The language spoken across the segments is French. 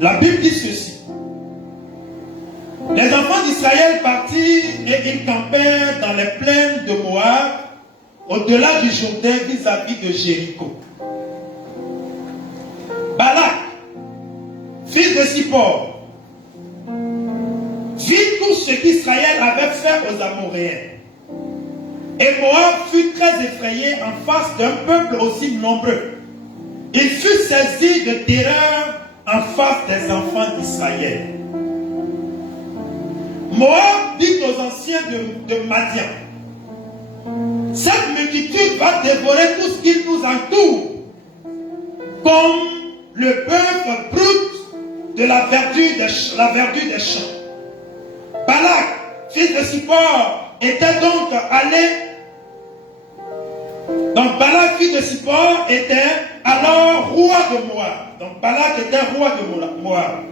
La Bible dit ceci. Les enfants d'Israël partirent et ils campèrent dans les plaines de Moab, au-delà du Jourdain vis-à-vis de Jéricho. Balak, fils de Zippor, vit tout ce qu'Israël avait fait aux Amoréens. Et Moab fut très effrayé en face d'un peuple aussi nombreux. Il fut saisi de terreur en face des enfants d'Israël. Moab dit aux anciens de Madian, cette multitude va dévorer tout ce qui nous entoure, comme le bœuf brut de la verdure des champs. Balak, fils de Zippor, était donc allé. Donc Balak, fils de Zippor, était alors roi de Moab. Donc Balak était roi de Moab.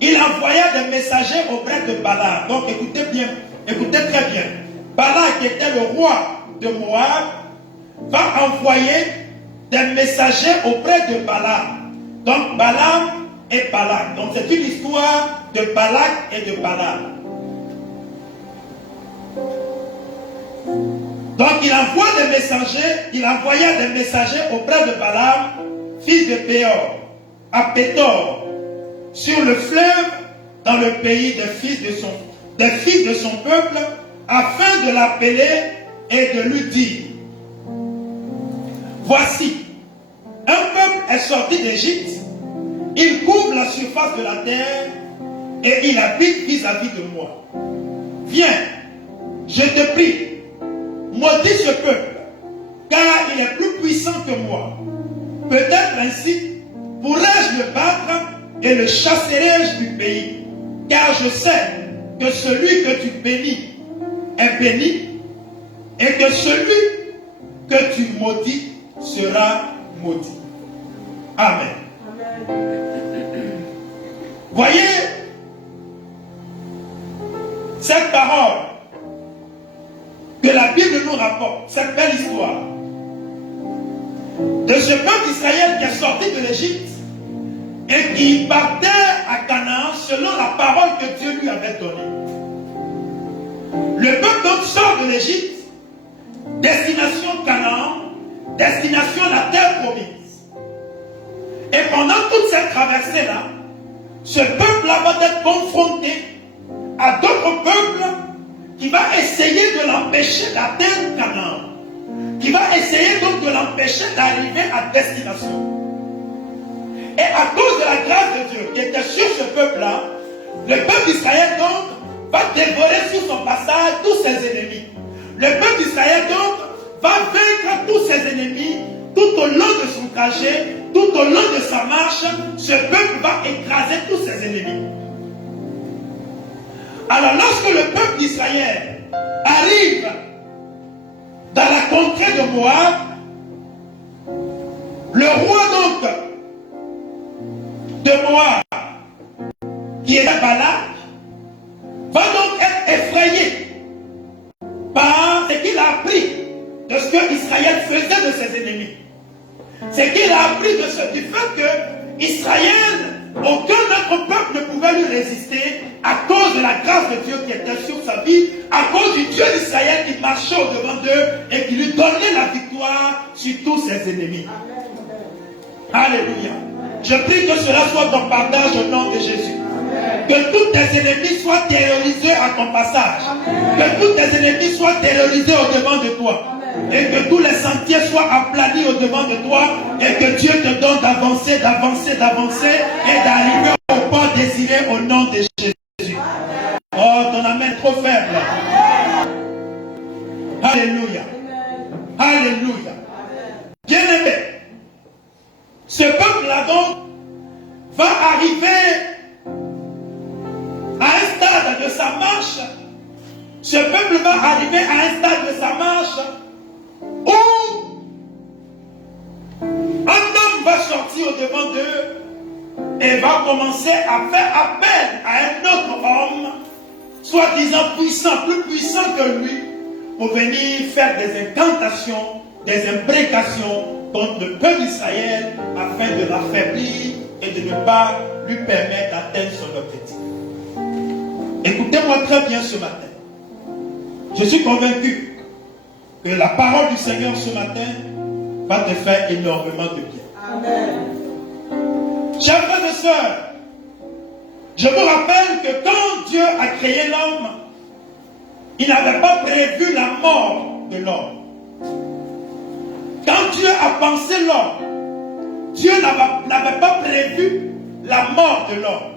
Il envoya des messagers auprès de Balak. Donc écoutez bien, écoutez très bien. Balak, qui était le roi de Moab, va envoyer des messagers auprès de Balak. Donc Balaam et Balak. Donc c'est une histoire de Balak et de Balaam. Donc il envoya des messagers auprès de Balaam, fils de Péor, à Pétor, sur le fleuve, dans le pays des fils de son peuple, afin de l'appeler et de lui dire, voici, un peuple est sorti d'Égypte, il couvre la surface de la terre et il habite vis-à-vis de moi. Viens, je te prie, maudis ce peuple, car il est plus puissant que moi. Peut-être ainsi pourrais-je le battre et le chasserai-je du pays, car je sais que celui que tu bénis est béni, et que celui que tu maudis sera maudit. Amen. Voyez cette parole que la Bible nous rapporte, cette belle histoire de ce peuple d'Israël qui est sorti de l'Égypte et qui partait à Canaan selon la parole que Dieu lui avait donnée. Le peuple donc sort de l'Égypte, destination Canaan, destination la terre promise. Et pendant toute cette traversée-là, ce peuple-là va être confronté à d'autres peuples qui va essayer de l'empêcher d'atteindre Canaan, qui va essayer donc de l'empêcher d'arriver à destination. Et à cause de la grâce de Dieu qui était sur ce peuple-là, le peuple d'Israël donc va dévorer sur son passage tous ses ennemis. Le peuple d'Israël donc va vaincre tous ses ennemis tout au long de son trajet, tout au long de sa marche. Ce peuple va écraser tous ses ennemis. Alors lorsque le peuple d'Israël arrive dans la contrée de Moab, le roi donc de Moab, qui est Balak, va donc être effrayé par ce qu'il a appris de ce que Israël faisait de ses ennemis. C'est qu'il a appris du fait que Israël, aucun autre peuple ne pouvait lui résister à cause de la grâce de Dieu qui était sur sa vie, à cause du Dieu d'Israël qui marchait au-devant d'eux et qui lui donnait la victoire sur tous ses ennemis. Alléluia. Je prie que cela soit ton partage au nom de Jésus. Que tous tes ennemis soient terrorisés à ton passage. Que tous tes ennemis soient terrorisés au-devant de toi. Et que tous les sentiers soient aplanis au-devant de toi. Et que Dieu te donne d'avancer, d'avancer, d'avancer. Et d'arriver au port désiré au nom de Jésus. Oh, ton amen est trop faible. Alléluia. Alléluia. Bien-aimé, ce peuple-là donc va arriver à un stade de sa marche. Ce peuple va arriver à un stade de sa marche où un homme va sortir au-devant d'eux et va commencer à faire appel à un autre homme, soi-disant puissant, plus puissant que lui, pour venir faire des incantations, des imprécations contre le peuple d'Israël afin de l'affaiblir et de ne pas lui permettre d'atteindre son objectif. Écoutez-moi très bien ce matin. Je suis convaincu que la parole du Seigneur ce matin va te faire énormément de bien. Amen. Chers frères et sœurs, je vous rappelle que quand Dieu a créé l'homme, il n'avait pas prévu la mort de l'homme. Quand Dieu a pensé l'homme, Dieu n'avait pas prévu la mort de l'homme.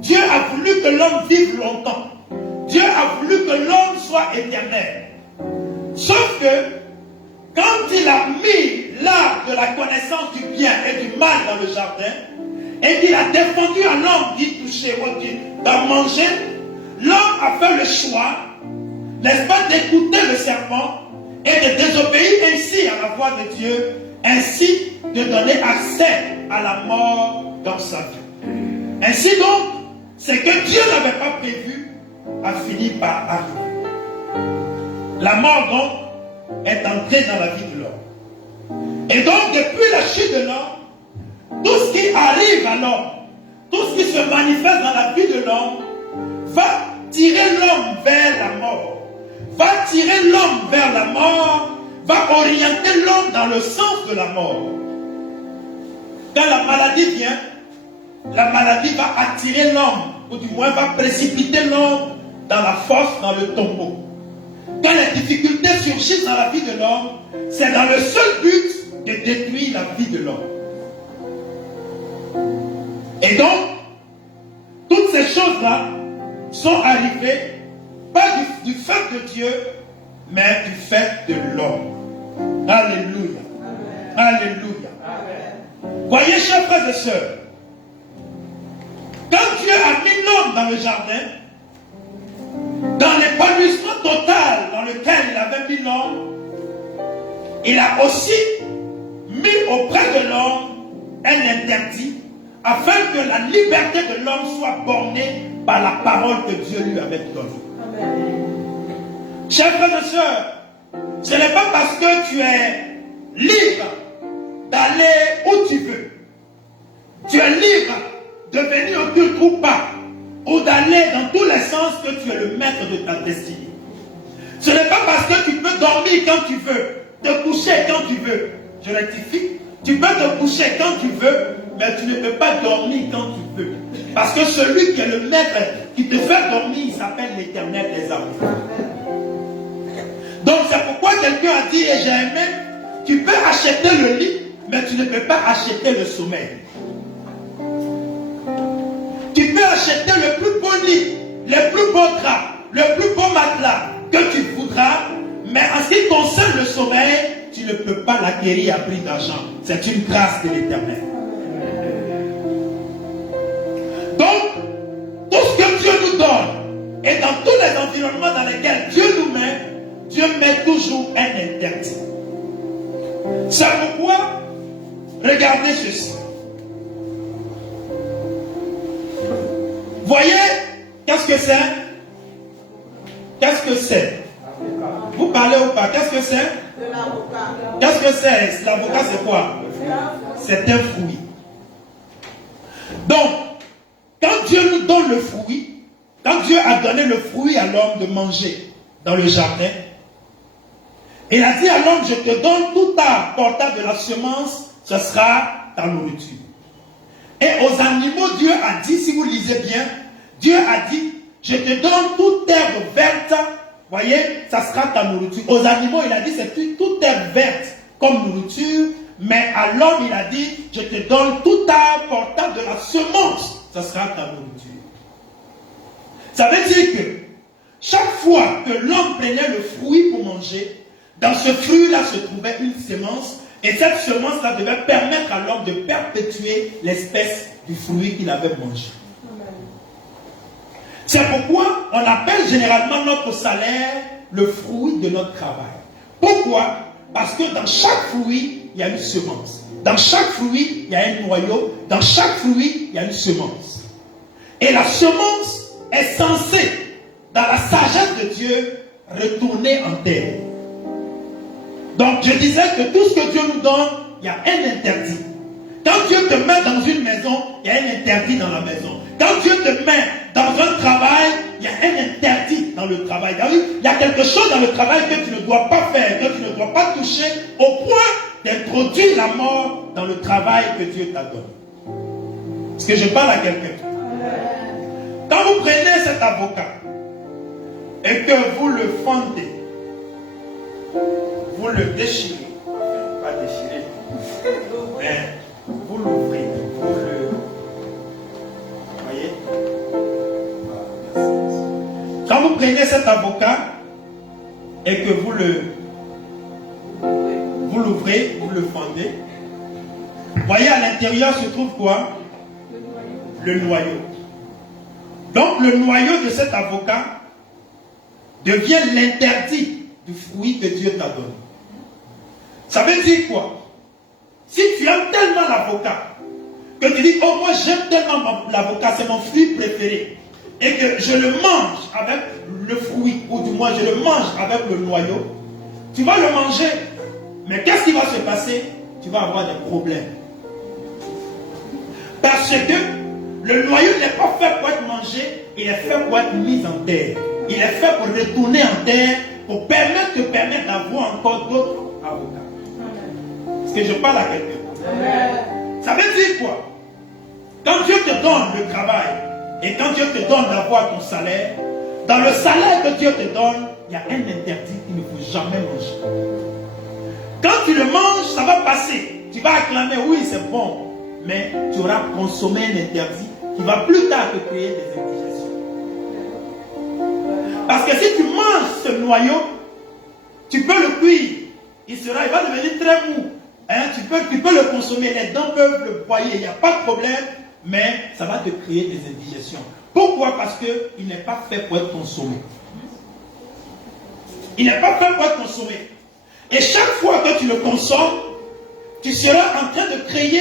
Dieu a voulu que l'homme vive longtemps. Dieu a voulu que l'homme soit éternel. Sauf que, quand il a mis l'arbre de la connaissance du bien et du mal dans le jardin, et qu'il a défendu à l'homme d'y toucher ou d'en manger, l'homme a fait le choix, n'est-ce pas, d'écouter le serpent et de désobéir ainsi à la voix de Dieu, ainsi de donner accès à la mort dans sa vie. Ainsi donc, ce que Dieu n'avait pas prévu a fini par arriver. La mort donc est entrée dans la vie de l'homme. Et donc, depuis la chute de l'homme, tout ce qui arrive à l'homme, tout ce qui se manifeste dans la vie de l'homme, va tirer l'homme vers la mort, va tirer l'homme vers la mort, va orienter l'homme dans le sens de la mort. Quand la maladie vient, la maladie va attirer l'homme, ou du moins va précipiter l'homme dans la fosse, dans le tombeau. Quand les difficultés surgissent dans la vie de l'homme, c'est dans le seul but de détruire la vie de l'homme. Et donc, toutes ces choses-là sont arrivées, pas du fait de Dieu, mais du fait de l'homme. Alléluia. Amen. Alléluia. Amen. Voyez, chers frères et sœurs, quand Dieu a mis l'homme dans le jardin, dans l'épanouissement total dans lequel il avait mis l'homme, il a aussi mis auprès de l'homme un interdit, afin que la liberté de l'homme soit bornée par la parole que Dieu lui avait donnée. Amen. Chers frères et sœurs, ce n'est pas parce que tu es libre d'aller où tu veux, tu es libre de venir au culte ou pas, ou d'aller dans tous les sens que tu es le maître de ta destinée. Ce n'est pas parce que tu peux dormir quand tu veux, te coucher quand tu veux. Je rectifie. Tu peux te coucher quand tu veux, mais tu ne peux pas dormir quand tu veux. Parce que celui qui est le maître, qui te fait dormir, il s'appelle l'Éternel des armées. Donc c'est pourquoi quelqu'un a dit, et j'ai aimé, tu peux acheter le lit, mais tu ne peux pas acheter le sommeil. Tu peux acheter le plus beau lit, les plus beaux draps, le plus beau matelas que tu voudras, mais en ce qui concerne le sommeil, tu ne peux pas l'acquérir à prix d'argent. C'est une grâce de l'Éternel. Donc, tout ce que Dieu nous donne, et dans tous les environnements dans lesquels Dieu nous met, Dieu met toujours un interdit. C'est pourquoi, regardez ceci. Voyez, qu'est-ce que c'est? Qu'est-ce que c'est? Vous parlez ou pas? Qu'est-ce que c'est? De l'avocat. Qu'est-ce que c'est? L'avocat, c'est quoi? C'est un fruit. Donc, quand Dieu nous donne le fruit, quand Dieu a donné le fruit à l'homme de manger dans le jardin, il a dit à l'homme, je te donne tout arbre portant de la semence, ce sera ta nourriture. Et aux animaux, Dieu a dit, si vous lisez bien, Dieu a dit, je te donne toute herbe verte, voyez, ça sera ta nourriture. Aux animaux, il a dit, c'est toute herbe verte comme nourriture, mais à l'homme, il a dit, je te donne tout arbre portant de la semence, ça sera ta nourriture. Ça veut dire que chaque fois que l'homme prenait le fruit pour manger, dans ce fruit-là se trouvait une semence, et cette semence-là devait permettre à l'homme de perpétuer l'espèce du fruit qu'il avait mangé. C'est pourquoi on appelle généralement notre salaire le fruit de notre travail. Pourquoi? Parce que dans chaque fruit, il y a une semence. Dans chaque fruit, il y a un noyau. Dans chaque fruit, il y a une semence. Et la semence est censée, dans la sagesse de Dieu, retourner en terre. Donc je disais que tout ce que Dieu nous donne, il y a un interdit. Quand Dieu te met dans une maison, il y a un interdit dans la maison. Quand Dieu te met dans un travail, il y a un interdit dans le travail. Il y a quelque chose dans le travail que tu ne dois pas faire, que tu ne dois pas toucher, au point d'introduire la mort dans le travail que Dieu t'a donné. Est-ce que je parle à quelqu'un? Quand vous prenez cet avocat et que vous le fendez, vous le déchirez, pas déchirez, mais vous l'ouvrez, vous le... Voyez? Quand vous prenez cet avocat et que vous l'ouvrez, vous le fendez, voyez, à l'intérieur se trouve quoi? Le noyau. Donc le noyau de cet avocat devient l'interdit du fruit que Dieu t'a donné. Ça veut dire quoi? Si tu aimes tellement l'avocat, que tu dis, oh moi j'aime tellement l'avocat, c'est mon fruit préféré, et que je le mange avec le fruit, ou du moins je le mange avec le noyau, tu vas le manger. Mais qu'est-ce qui va se passer? Tu vas avoir des problèmes. Parce que le noyau n'est pas fait pour être mangé, il est fait pour être mis en terre. Il est fait pour retourner en terre, pour te permettre d'avoir encore d'autres avocats. Est-ce que je parle à quelqu'un? Ça veut dire quoi? Quand Dieu te donne le travail, et quand Dieu te donne d'avoir ton salaire, dans le salaire que Dieu te donne, il y a un interdit qu'il ne faut jamais manger. Quand tu le manges, ça va passer. Tu vas acclamer, oui c'est bon, mais tu auras consommé un interdit qui va plus tard te créer des indigestions. Parce que si tu manges ce noyau, tu peux le cuire. Il va devenir très mou. Hein, tu peux le consommer, les dents peuvent le broyer, il n'y a pas de problème, mais ça va te créer des indigestions. Pourquoi? Parce qu'il n'est pas fait pour être consommé. Il n'est pas fait pour être consommé. Et chaque fois que tu le consommes, tu seras en train de créer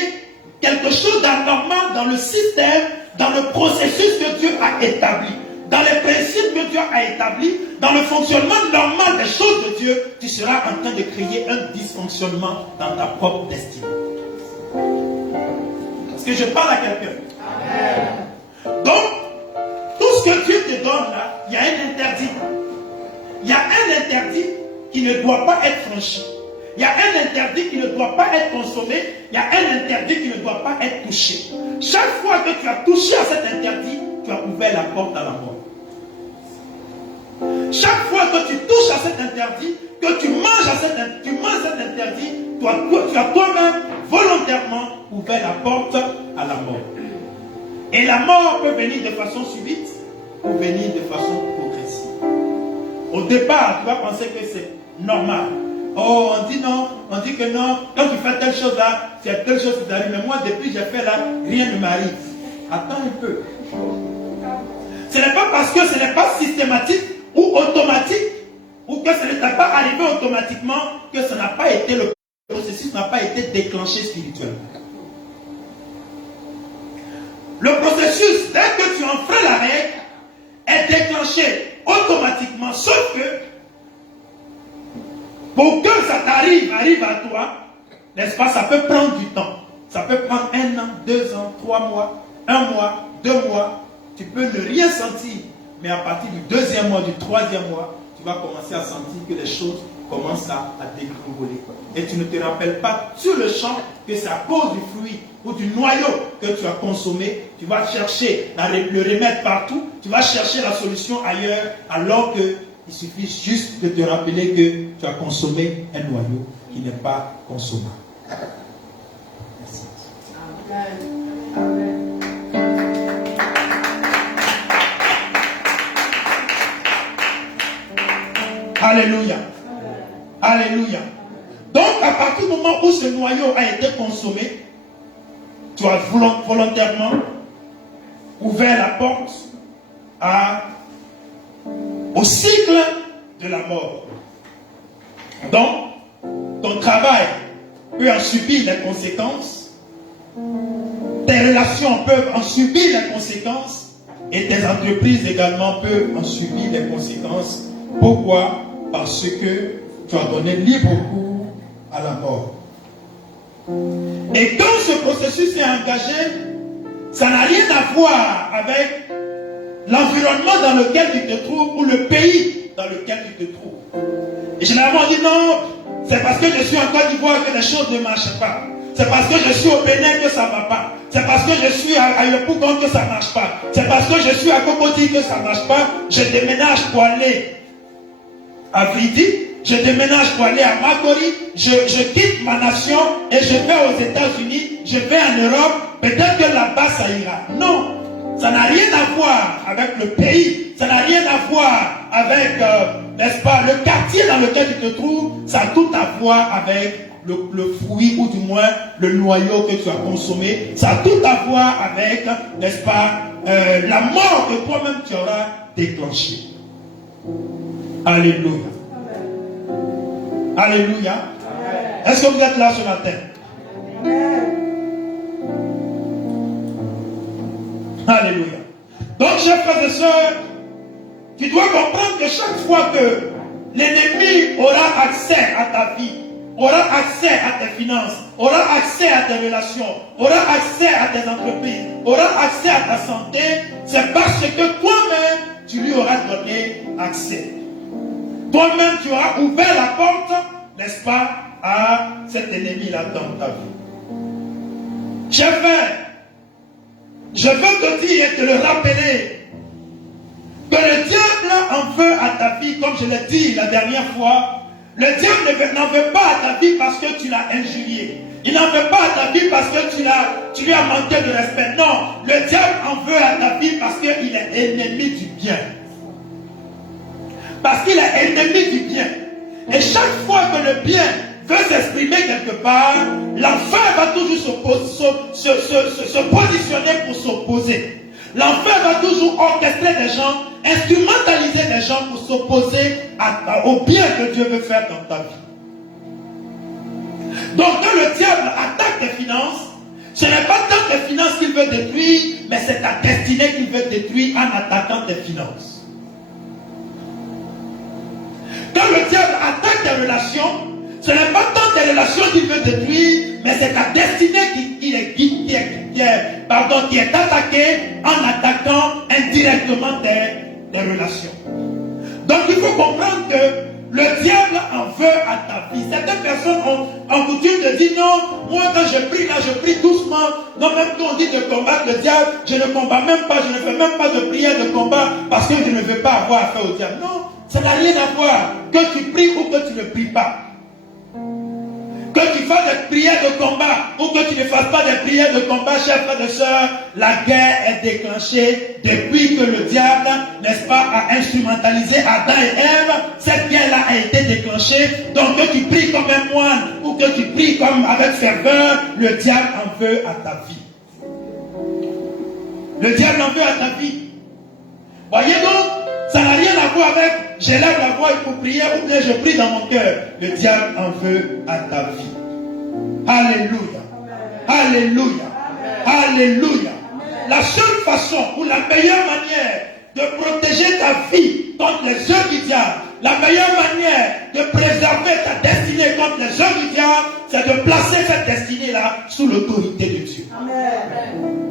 quelque chose d'anormal dans le système, dans le processus que Dieu a établi, dans les principes que Dieu a établis, dans le fonctionnement normal des choses de Dieu, tu seras en train de créer un dysfonctionnement dans ta propre destinée. Est-ce que je parle à quelqu'un? Donc, tout ce que Dieu te donne là, il y a un interdit. Il y a un interdit qui ne doit pas être franchi. Il y a un interdit qui ne doit pas être consommé. Il y a un interdit qui ne doit pas être touché. Chaque fois que tu as touché à cet interdit, tu as ouvert la porte à la mort. Chaque fois que tu touches à cet interdit, que tu manges cet interdit, tu as toi-même volontairement ouvert la porte à la mort. Et la mort peut venir de façon subite ou venir de façon progressive. Au départ, tu vas penser que c'est normal. Oh, on dit non, on dit que non. Quand tu fais telle chose là, c'est telle chose qui t'arrive. Mais moi, depuis que j'ai fait là, rien ne m'arrive. Attends un peu. Ce n'est pas parce que ce n'est pas systématique ou automatique, ou que ça ne t'a pas arrivé automatiquement, que ça n'a pas été, le processus n'a pas été déclenché spirituellement. Le processus, dès que tu enfreins la règle, est déclenché automatiquement, sauf que pour que ça arrive à toi, n'est-ce pas, ça peut prendre du temps. Ça peut prendre 1 an, 2 ans, 3 mois, 1 mois, 2 mois. Tu peux ne rien sentir, mais à partir du 2e mois, du 3e mois, tu vas commencer à sentir que les choses commencent à dégringoler. Et tu ne te rappelles pas sur le champ que c'est à cause du fruit ou du noyau que tu as consommé. Tu vas chercher le remède partout, tu vas chercher la solution ailleurs, alors qu'il suffit juste de te rappeler que tu as consommé un noyau qui n'est pas consommable. Merci. Amen. Alléluia. Alléluia. Donc, à partir du moment où ce noyau a été consommé, tu as volontairement ouvert la porte au cycle de la mort. Donc, ton travail peut en subir les conséquences, tes relations peuvent en subir les conséquences, et tes entreprises également peuvent en subir les conséquences. Pourquoi? Parce que tu as donné libre cours à la mort. Et quand ce processus est engagé, ça n'a rien à voir avec l'environnement dans lequel tu te trouves ou le pays dans lequel tu te trouves. Et généralement on dit non, c'est parce que je suis en Côte d'Ivoire que les choses ne marchent pas. C'est parce que je suis au Bénin que ça ne va pas. C'est parce que je suis à Yopougon que ça ne marche pas. C'est parce que je suis à Cocody que ça ne marche pas. Je déménage pour aller à Vridi. Je déménage pour aller à Makori. Je quitte ma nation et je vais aux États-Unis. Je vais en Europe. Peut-être que là-bas ça ira. Non. Ça n'a rien à voir avec le pays. Ça n'a rien à voir avec, n'est-ce pas, le quartier dans lequel tu te trouves. Ça a tout à voir avec le fruit ou du moins le noyau que tu as consommé. Ça a tout à voir avec, n'est-ce pas, la mort que toi-même tu auras déclenchée. Alléluia. Alléluia. Est-ce que vous êtes là ce matin? Alléluia. Donc, chers frères et sœurs, tu dois comprendre que chaque fois que l'ennemi aura accès à ta vie, aura accès à tes finances, aura accès à tes relations, aura accès à tes entreprises, aura accès à ta santé, c'est parce que toi-même, tu lui auras donné accès. Toi-même, tu auras ouvert la porte, n'est-ce pas, à cet ennemi-là dans ta vie. Chers frères, je veux te dire et te le rappeler que le diable en veut à ta vie, comme je l'ai dit la dernière fois. Le diable n'en veut pas à ta vie parce que tu l'as injurié. Il n'en veut pas à ta vie parce que tu lui as manqué de respect. Non, le diable en veut à ta vie parce qu'il est ennemi du bien. Parce qu'il est ennemi du bien. Et chaque fois que le bien veut s'exprimer quelque part, l'enfer va toujours se positionner pour s'opposer. L'enfer va toujours orchestrer des gens, instrumentaliser des gens pour s'opposer au bien que Dieu veut faire dans ta vie. Donc quand le diable attaque tes finances, ce n'est pas tant tes finances qu'il veut détruire, mais c'est ta destinée qu'il veut détruire en attaquant tes finances. Quand le diable attaque tes relations, ce n'est pas tant tes relations qu'il veut détruire, mais c'est ta destinée qui est attaquée en attaquant indirectement tes relations. Donc il faut comprendre que le diable en veut à ta vie. Certaines personnes ont coutume de dire non, moi quand je prie là, je prie doucement. Non, même quand on dit de combattre le diable, je ne combats même pas, je ne fais même pas de prière de combat parce que je ne veux pas avoir affaire au diable. Non, ça n'a rien à voir que tu pries ou que tu ne pries pas. Que tu fasses des prières de combat ou que tu ne fasses pas des prières de combat, chers frères et sœurs, la guerre est déclenchée depuis que le diable, n'est-ce pas, a instrumentalisé Adam et Ève. Cette guerre-là a été déclenchée. Donc que tu pries comme un moine ou que tu pries comme avec ferveur, le diable en veut à ta vie. Le diable en veut à ta vie. Voyez donc, ça n'a rien à voir avec j'élève la voix pour prier ou bien je prie dans mon cœur. Le diable en veut à ta vie. Alléluia. Alléluia. Alléluia. La seule façon ou la meilleure manière de protéger ta vie contre les œuvres du diable, la meilleure manière de préserver ta destinée contre les œuvres du diable, c'est de placer cette destinée-là sous l'autorité de Dieu. Amen.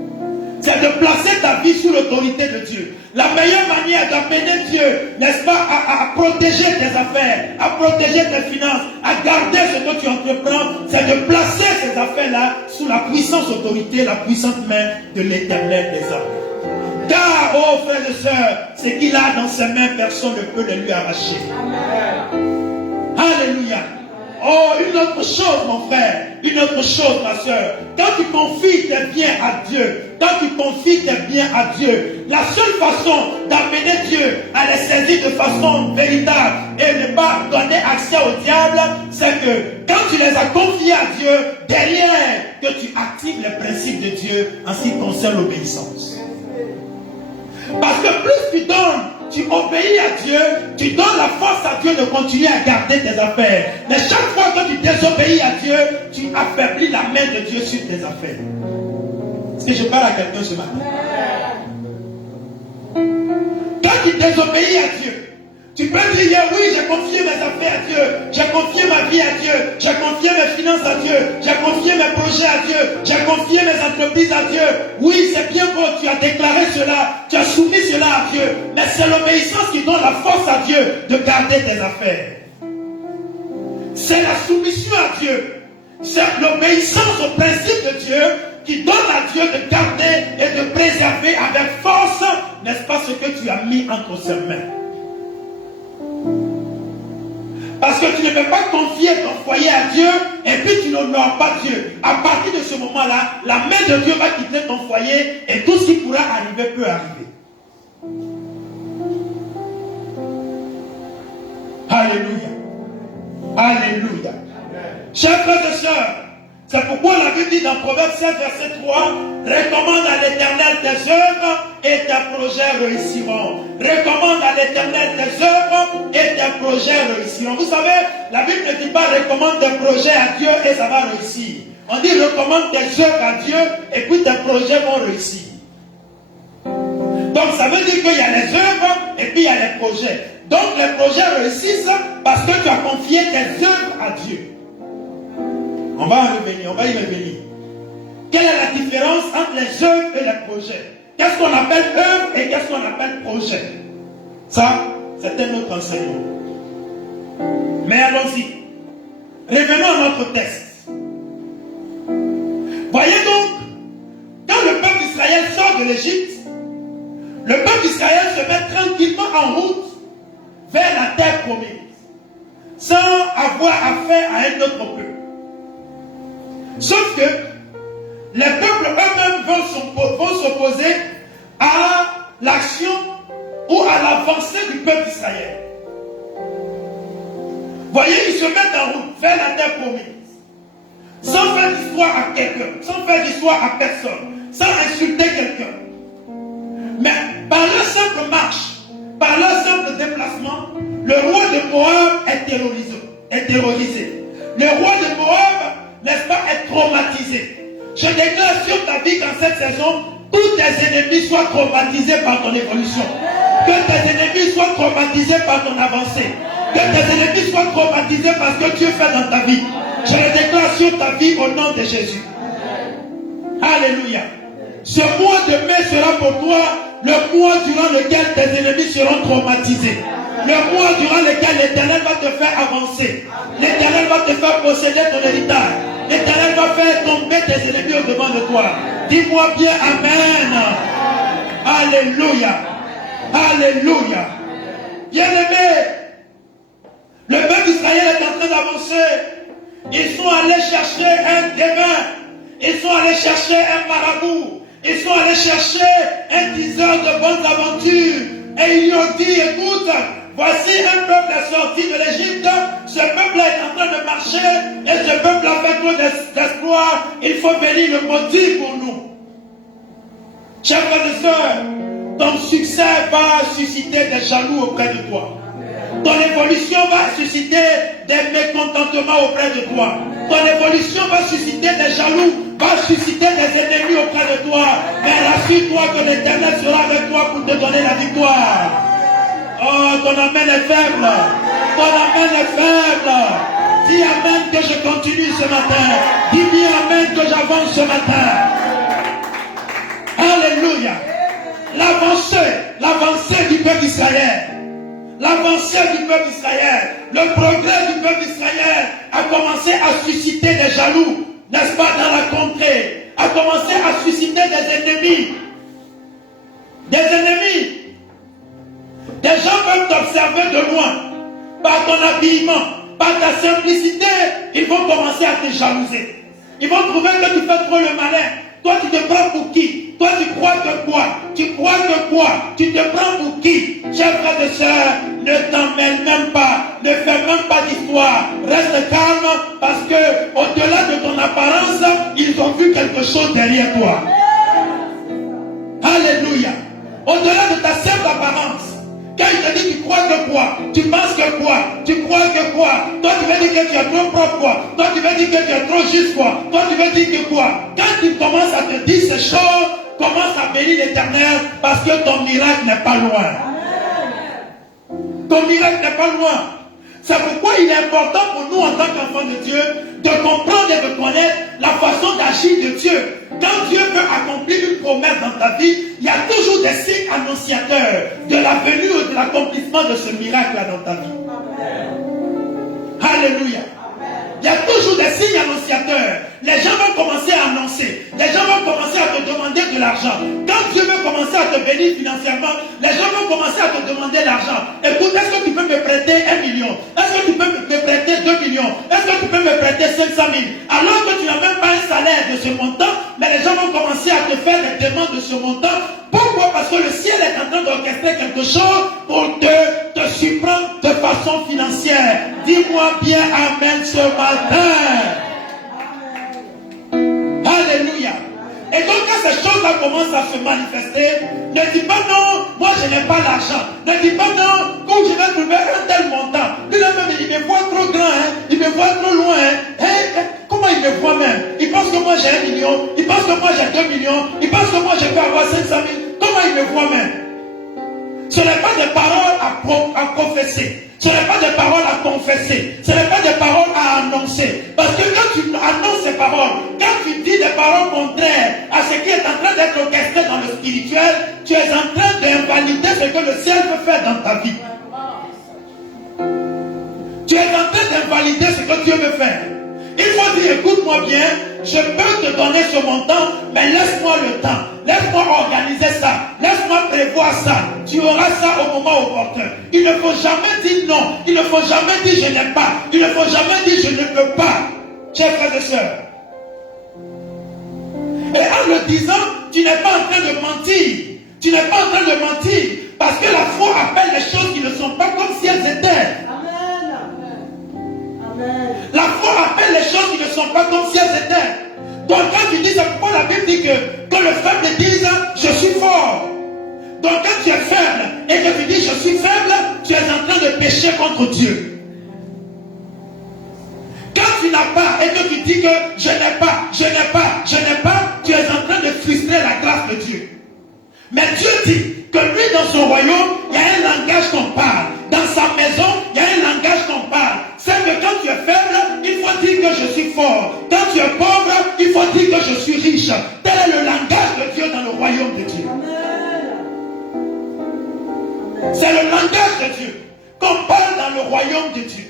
C'est de placer ta vie sous l'autorité de Dieu. La meilleure manière d'amener Dieu, n'est-ce pas, à protéger tes affaires, à protéger tes finances, à garder ce que tu entreprends, c'est de placer ces affaires-là sous la puissante autorité, la puissante main de l'Éternel des armées. Car, oh frères et sœurs, ce qu'il a dans ses mains, personne ne peut le lui arracher. Amen. Alléluia. Oh, une autre chose, mon frère, une autre chose, ma soeur. Quand tu confies tes biens à Dieu, quand tu confies tes biens à Dieu, la seule façon d'amener Dieu à les saisir de façon véritable et ne pas donner accès au diable, c'est que quand tu les as confiés à Dieu, derrière, que tu actives les principes de Dieu en ce qui concerne l'obéissance. Parce que plus tu donnes, tu obéis à Dieu, tu donnes la force à Dieu de continuer à garder tes affaires. Mais chaque fois que tu désobéis à Dieu, tu affaiblis la main de Dieu sur tes affaires. Est-ce que je parle à quelqu'un ce matin? Quand tu désobéis à Dieu, Tu peux dire hier, oui, j'ai confié mes affaires à Dieu, j'ai confié ma vie à Dieu, j'ai confié mes finances à Dieu, j'ai confié mes projets à Dieu, j'ai confié mes entreprises à Dieu. Oui, c'est bien beau, tu as déclaré cela, tu as soumis cela à Dieu, mais c'est l'obéissance qui donne la force à Dieu de garder tes affaires. C'est la soumission à Dieu, c'est l'obéissance au principe de Dieu qui donne à Dieu de garder et de préserver avec force, n'est-ce pas, ce que tu as mis entre ses mains. Parce que tu ne peux pas confier ton foyer à Dieu et puis tu n'honores pas Dieu. À partir de ce moment-là, la main de Dieu va quitter ton foyer et tout ce qui pourra arriver peut arriver. Alléluia. Alléluia. Chers frères et sœurs, c'est pourquoi la Bible dit dans Proverbe 7, verset 3, recommande à l'Éternel tes œuvres et tes projets réussiront. Recommande à l'Éternel tes œuvres et tes projets réussiront. Vous savez, la Bible ne dit pas recommande tes projets à Dieu et ça va réussir. On dit recommande tes œuvres à Dieu et puis tes projets vont réussir. Donc ça veut dire qu'il y a les œuvres et puis il y a les projets. Donc les projets réussissent parce que tu as confié tes œuvres à Dieu. On va y revenir. Quelle est la différence entre les œuvres et les projets? Qu'est-ce qu'on appelle œuvre et qu'est-ce qu'on appelle projet? Ça, c'est un autre enseignement. Mais allons-y. Revenons à notre texte. Voyez donc, quand le peuple d'Israël sort de l'Égypte, le peuple d'Israël se met tranquillement en route vers la terre promise, sans avoir affaire à un autre peuple. Sauf que les peuples eux-mêmes vont s'opposer à l'action ou à l'avancée du peuple d'Israël. Voyez, ils se mettent en route vers la terre promise, sans faire d'histoire à quelqu'un, sans faire d'histoire à personne, sans insulter quelqu'un. Mais par leur simple marche, par leur simple déplacement, le roi de Moab est terrorisé. Le roi de Moab, n'est-ce pas, est traumatisé. Je déclare sur ta vie qu'en cette saison, tous tes ennemis soient traumatisés par ton évolution. Que tes ennemis soient traumatisés par ton avancée. Que tes ennemis soient traumatisés par ce que Dieu fait dans ta vie. Je le déclare sur ta vie au nom de Jésus. Alléluia. Ce mois de mai sera pour toi le mois durant lequel tes ennemis seront traumatisés. Le mois durant lequel l'Éternel va te faire avancer. L'Éternel va te faire posséder ton héritage. L'Éternel va faire tomber tes ennemis au devant de toi. Dis-moi bien Amen. Alléluia. Alléluia. Bien-aimé, le peuple d'Israël est en train d'avancer. Ils sont allés chercher un devin. Ils sont allés chercher un marabout. Ils sont allés chercher un diseur de bonnes aventures. Et ils lui ont dit, écoute, voici un peuple sorti de l'Égypte. Ce peuple est en train de marcher. Et ce peuple a fait trop d'espoir. Il faut venir le maudire pour nous. Chers frères et sœurs, ton succès va susciter des jaloux auprès de toi. Ton évolution va susciter des mécontentements auprès de toi. Ton évolution va susciter des jaloux, va susciter des ennemis auprès de toi. Mais rassure-toi que l'Éternel sera avec toi pour te donner la victoire. Oh, ton amen est faible. Ton amen est faible. Dis amen que je continue ce matin. Dis bien amen que j'avance ce matin. Alléluia. L'avancée du peuple d'Israël. L'avancée du peuple d'Israël, le progrès du peuple d'Israël a commencé à susciter des jaloux, n'est-ce pas, dans la contrée, a commencé à susciter des ennemis. Des ennemis. Des gens peuvent t'observer de loin, par ton habillement, par ta simplicité, ils vont commencer à te jalouser. Ils vont trouver que tu fais trop le malin. Toi, tu te prends pour qui? Toi, tu crois que quoi? Tu crois que quoi? Tu te prends pour qui? Chers frères et sœurs, ne t'emmêle même pas. Ne fais même pas d'histoire. Reste calme parce que au-delà de ton apparence, ils ont vu quelque chose derrière toi. Alléluia. Au-delà de ta simple apparence. Quand il te dit tu crois que quoi? Tu penses que quoi? Tu crois que quoi? Toi tu veux dire que tu es trop propre quoi? Toi tu veux dire que tu es trop juste quoi? Toi tu veux dire que quoi? Quand tu commences à te dire ces choses, commence à bénir l'Éternel parce que ton miracle n'est pas loin. Ton miracle n'est pas loin. C'est pourquoi il est important pour nous en tant qu'enfants de Dieu de comprendre et de connaître la façon d'agir de Dieu. Quand Dieu veut accomplir une promesse dans ta vie, il y a toujours des signes annonciateurs de la venue ou de l'accomplissement de ce miracle-là dans ta vie. Alléluia. Il y a toujours des signes annonciateurs. Les gens vont commencer à annoncer. Les gens vont commencer à te demander de l'argent. Quand Dieu veut commencer à te bénir financièrement, les gens vont commencer à te demander l'argent. Écoute, est-ce que tu peux me prêter 1 million? Est-ce que tu peux me prêter 2 millions? Est-ce que tu peux me prêter 500 000? Alors que tu n'as même pas un salaire de ce montant, mais les gens vont commencer à te faire des demandes de ce montant. Pourquoi? Parce que le ciel est en train d'orchestrer quelque chose pour te surprendre de façon financière. Dis-moi bien amen ce matin. Alléluia. Et donc quand ces choses-là commencent à se manifester, ne dis pas non, moi je n'ai pas l'argent. Ne dis pas non, quand je vais trouver un tel montant. Lui-même, il me voit trop grand, hein? Il me voit trop loin. Hein? Comment il me voit même? Il pense que moi j'ai 1 million, il pense que moi j'ai 2 millions, il pense que moi je peux avoir 500 000. Comment il me voit même? Ce n'est pas des paroles à professer. Ce n'est pas des paroles à confesser. Ce n'est pas des paroles à annoncer. Parce que quand tu annonces ces paroles, quand tu dis des paroles contraires à ce qui est en train d'être orchestré dans le spirituel, tu es en train d'invalider ce que le ciel veut faire dans ta vie. Tu es en train d'invalider ce que Dieu veut faire. Il faut dire, écoute-moi bien, je peux te donner ce montant, mais laisse-moi le temps. Laisse-moi organiser ça. Laisse-moi prévoir ça. Tu auras ça au moment opportun. Il ne faut jamais dire non. Il ne faut jamais dire je n'aime pas. Il ne faut jamais dire je ne peux pas. Chers frères et sœurs. Et en le disant, tu n'es pas en train de mentir. Tu n'es pas en train de mentir. Parce que la foi appelle les choses qui ne sont pas comme si elles étaient. La foi appelle les choses qui ne sont pas comme si elles étaient. Donc quand tu dis, c'est pourquoi la Bible dit que le faible dise je suis fort. Donc quand tu es faible et que tu dis je suis faible, tu es en train de pécher contre Dieu. Quand tu n'as pas et que tu dis que je n'ai pas, tu es en train de frustrer la grâce de Dieu. Mais Dieu dit que lui dans son royaume, il y a un langage qu'on parle. Dans sa maison, il y a un langage qu'on parle. C'est que quand tu es faible, il faut dire que je suis fort. Quand tu es pauvre, il faut dire que je suis riche. Tel est le langage de Dieu dans le royaume de Dieu. C'est le langage de Dieu qu'on parle dans le royaume de Dieu.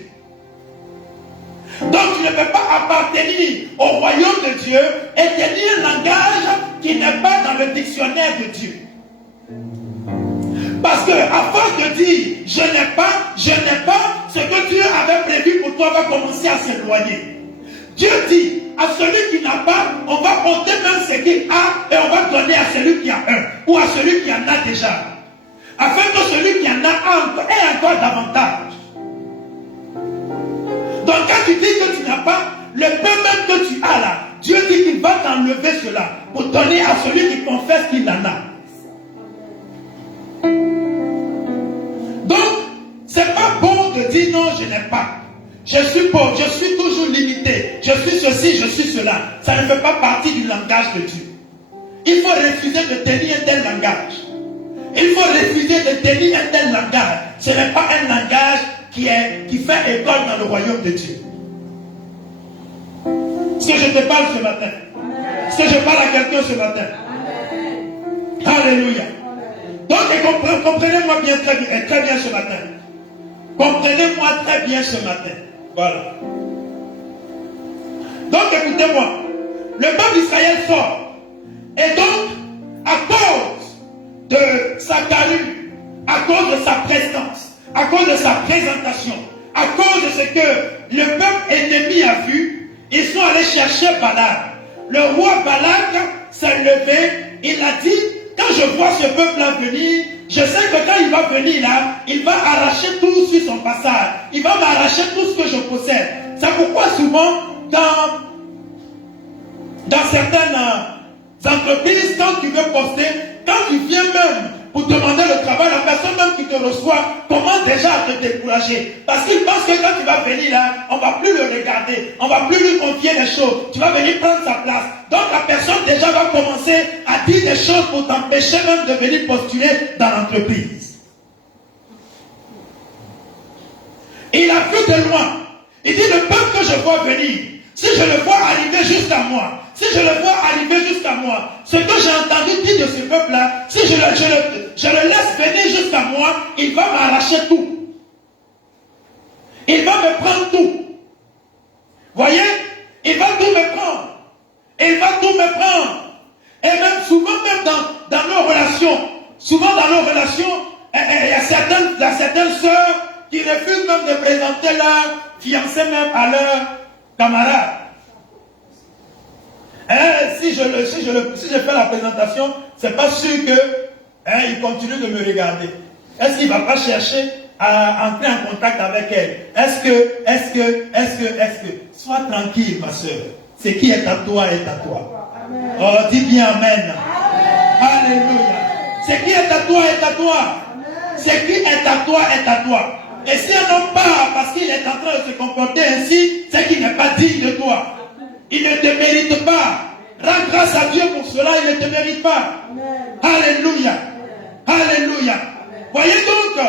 Donc tu ne peux pas appartenir au royaume de Dieu et tenir un langage qui n'est pas dans le dictionnaire de Dieu. Parce que à force de dire je n'ai pas, ce que Dieu avait prévu pour toi va commencer à s'éloigner. Dieu dit à celui qui n'a pas, on va ôter même ce qu'il a et on va donner à celui qui a un ou à celui qui en a déjà. Afin que celui qui en a ait encore davantage. Donc quand tu dis que tu n'as pas, le peu même que tu as là, Dieu dit qu'il va t'enlever cela pour donner à celui qui confesse qu'il en a. Donc, c'est pas bon de dire non, je n'ai pas. Je suis pauvre, je suis toujours limité. Je suis ceci, je suis cela. Ça ne fait pas partie du langage de Dieu. Il faut refuser de tenir un tel langage. Il faut refuser de tenir un tel langage. Ce n'est pas un langage qui fait école dans le royaume de Dieu. Est-ce que je te parle ce matin? Est-ce que je parle à quelqu'un ce matin? Alléluia. Donc, comprenez-moi bien très bien ce matin. Comprenez-moi très bien ce matin. Voilà. Donc, écoutez-moi. Le peuple d'Israël sort. Et donc, à cause de sa carrure, à cause de sa présence, à cause de sa présentation, à cause de ce que le peuple ennemi a vu, ils sont allés chercher Balak. Le roi Balak s'est levé, il a dit, quand je vois ce peuple-là venir, je sais que quand il va venir là, il va arracher tout sur son passage. Il va m'arracher tout ce que je possède. C'est pourquoi souvent, dans certaines entreprises, quand tu veux poster, quand tu viens même pour demander le travail, la personne même qui te reçoit commence déjà à te décourager. Parce qu'il pense que quand tu vas venir là, on ne va plus le regarder, on ne va plus lui confier les choses. Tu vas venir prendre sa place. Donc la personne déjà va commencer à dire des choses pour t'empêcher même de venir postuler dans l'entreprise. Et il a vu de loin. Il dit, le peuple que je vois venir, si je le vois arriver jusqu'à moi, si je le vois arriver jusqu'à moi, ce que j'ai entendu dire de ce peuple-là, si je le laisse venir jusqu'à moi, il va m'arracher tout. Il va me prendre tout. Voyez, il va tout me prendre. Il va tout me prendre. Et même souvent, même dans nos relations, il y a certaines sœurs qui refusent même de présenter leur fiancé même à leurs camarades. Si je fais la présentation, c'est pas sûr que il continue de me regarder. Est-ce qu'il ne va pas chercher à entrer en contact avec elle? Est-ce que sois tranquille, ma soeur. Ce qui est à toi est à toi. Amen. Oh, dis bien Amen. Amen. Alléluia. Ce qui est à toi est à toi. Amen. Ce qui est à toi est à toi. Amen. Et si un homme part parce qu'il est en train de se comporter ainsi, c'est qu'il n'est pas digne de toi. Il ne te mérite pas. Rends grâce à Dieu pour cela, il ne te mérite pas. Amen. Alléluia. Amen. Alléluia. Amen. Voyez donc,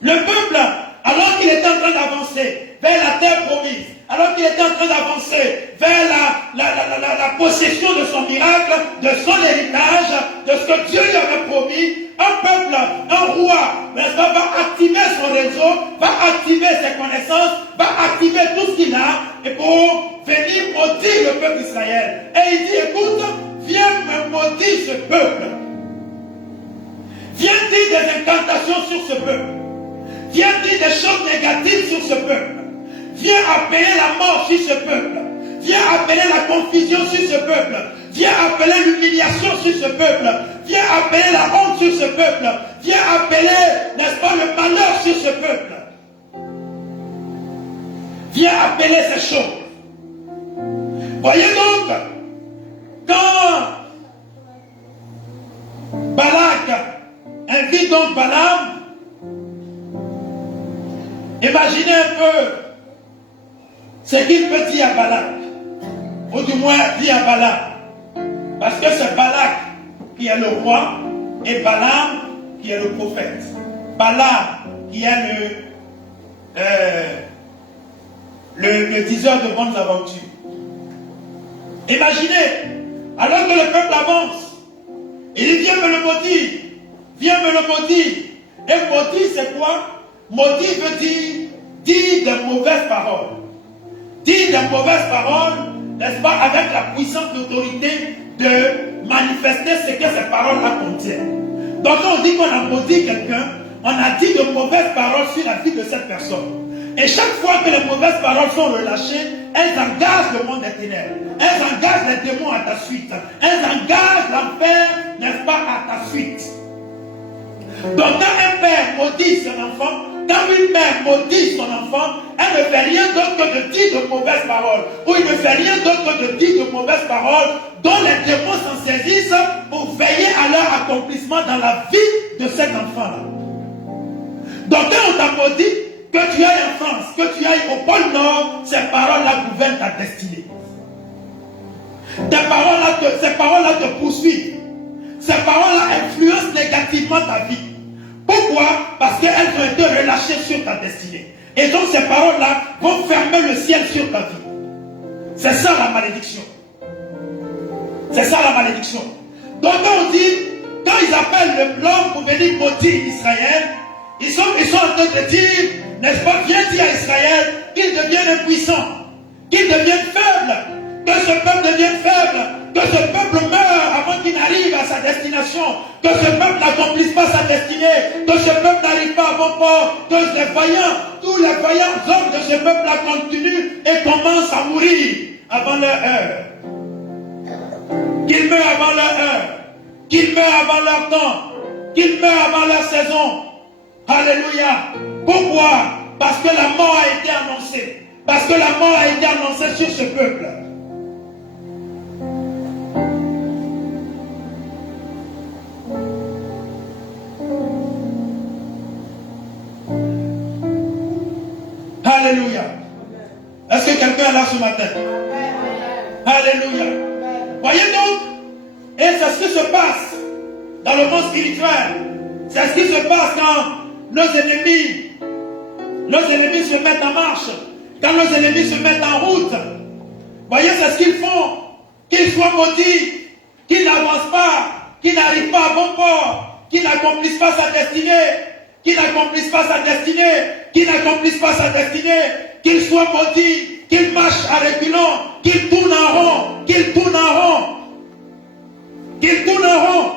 le peuple, alors qu'il était en train d'avancer vers la terre promise, alors qu'il était en train d'avancer vers la possession de son miracle, de son héritage, de ce que Dieu lui avait promis, un peuple, un roi, va activer son réseau, va activer ses connaissances, va activer tout ce qu'il a, et pour venir maudire le peuple d'Israël. Et il dit, écoute, viens me maudire ce peuple. Viens dire des incantations sur ce peuple. Viens dire des choses négatives sur ce peuple. Viens appeler la mort sur ce peuple. Viens appeler la confusion sur ce peuple. Viens appeler l'humiliation sur ce peuple. Viens appeler la honte sur ce peuple. Viens appeler, n'est-ce pas, le malheur sur ce peuple. Viens appeler ces choses. Voyez donc, quand Balak invite donc Balaam, imaginez un peu ce qu'il peut dire à Balak, ou du moins dire à Balaam, parce que c'est Balak qui est le roi et Balaam qui est le prophète. Balaam qui est le diseur de bonnes aventures. Imaginez, alors que le peuple avance, il dit viens me le maudire, viens me le maudire. Et maudire c'est quoi? Maudire veut dire de mauvaises paroles. Dire de mauvaises paroles, n'est-ce pas, avec la puissante autorité de manifester ce que ces paroles-là contiennent. Donc quand on dit qu'on a maudit quelqu'un, on a dit de mauvaises paroles sur la vie de cette personne. Et chaque fois que les mauvaises paroles sont relâchées, elles engagent le monde des ténèbres. Elles engagent les démons à ta suite. Elles engagent l'enfer, n'est-ce pas, à ta suite. Donc quand un père maudit son enfant, quand une mère maudit son enfant, elle ne fait rien d'autre que de dire de mauvaises paroles. Ou il ne fait rien d'autre que de dire de mauvaises paroles dont les démons s'en saisissent pour veiller à leur accomplissement dans la vie de cet enfant-là. Donc quand on t'a maudit, que tu ailles en France, que tu ailles au pôle Nord, ces paroles-là gouvernent ta destinée. Ces paroles-là te poursuivent. Ces paroles-là influencent négativement ta vie. Pourquoi? Parce qu'elles ont été relâchées sur ta destinée. Et donc ces paroles-là vont fermer le ciel sur ta vie. C'est ça la malédiction. C'est ça la malédiction. Donc quand on dit, quand ils appellent l'homme pour venir maudire Israël, ils sont en train de dire, n'est-ce pas, viens dire à Israël qu'il devienne impuissant, qu'il devienne faible, que ce peuple devienne faible, que ce peuple meure avant qu'il n'arrive à sa destination, que ce peuple n'accomplisse pas sa destinée, que ce peuple n'arrive pas à bon port, que les vaillants, tous les vaillants hommes de ce peuple-là continuent et commencent à mourir avant leur heure. Qu'ils meurent avant leur heure, qu'ils meurent avant leur temps, qu'ils meurent avant leur saison. Alléluia. Pourquoi? Parce que la mort a été annoncée. Parce que la mort a été annoncée sur ce peuple. Alléluia. Est-ce que quelqu'un est là ce matin? Alléluia. Voyez donc, et c'est ce qui se passe dans le monde spirituel. C'est ce qui se passe quand nos ennemis nos ennemis se mettent en marche, quand nos ennemis se mettent en route, voyez, c'est ce qu'ils font. Qu'ils soient maudits, qu'ils n'avancent pas, qu'ils n'arrivent pas à bon port, qu'ils n'accomplissent pas sa destinée, qu'ils n'accomplissent pas sa destinée, qu'ils n'accomplissent pas sa destinée, qu'ils soient maudits, qu'ils marchent à reculons, qu'ils tournent en rond, qu'ils tournent en rond, qu'ils tournent en rond.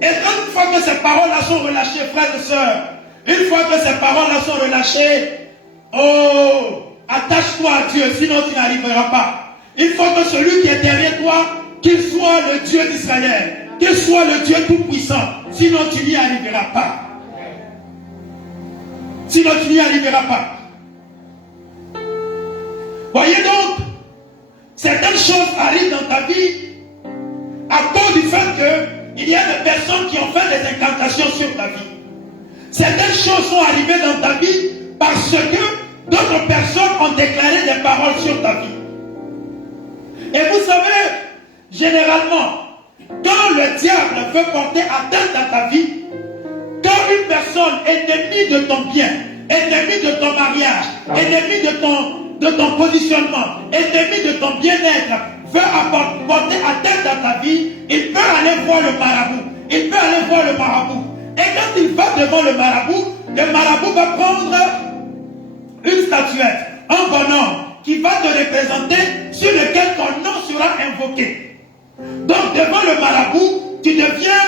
Et une fois que ces paroles-là sont relâchées, frères et sœurs, une fois que ces paroles-là sont relâchées, oh, attache-toi à Dieu, sinon tu n'arriveras pas. Il faut que celui qui est derrière toi, qu'il soit le Dieu d'Israël, qu'il soit le Dieu tout-puissant, sinon tu n'y arriveras pas. Sinon tu n'y arriveras pas. Voyez donc, certaines choses arrivent dans ta vie à cause du fait qu'il y a des personnes qui ont fait des incantations sur ta vie. Certaines choses sont arrivées dans ta vie parce que d'autres personnes ont déclaré des paroles sur ta vie. Et vous savez, généralement, quand le diable veut porter atteinte à ta vie, quand une personne ennemie de ton bien, ennemie de ton mariage, ennemie de ton positionnement, ennemie de ton bien-être, veut porter atteinte à ta vie, il peut aller voir le marabout. Il peut aller voir le marabout. Et quand il va devant le marabout va prendre une statuette, un bonhomme, qui va te représenter, sur lequel ton nom sera invoqué. Donc devant le marabout, tu deviens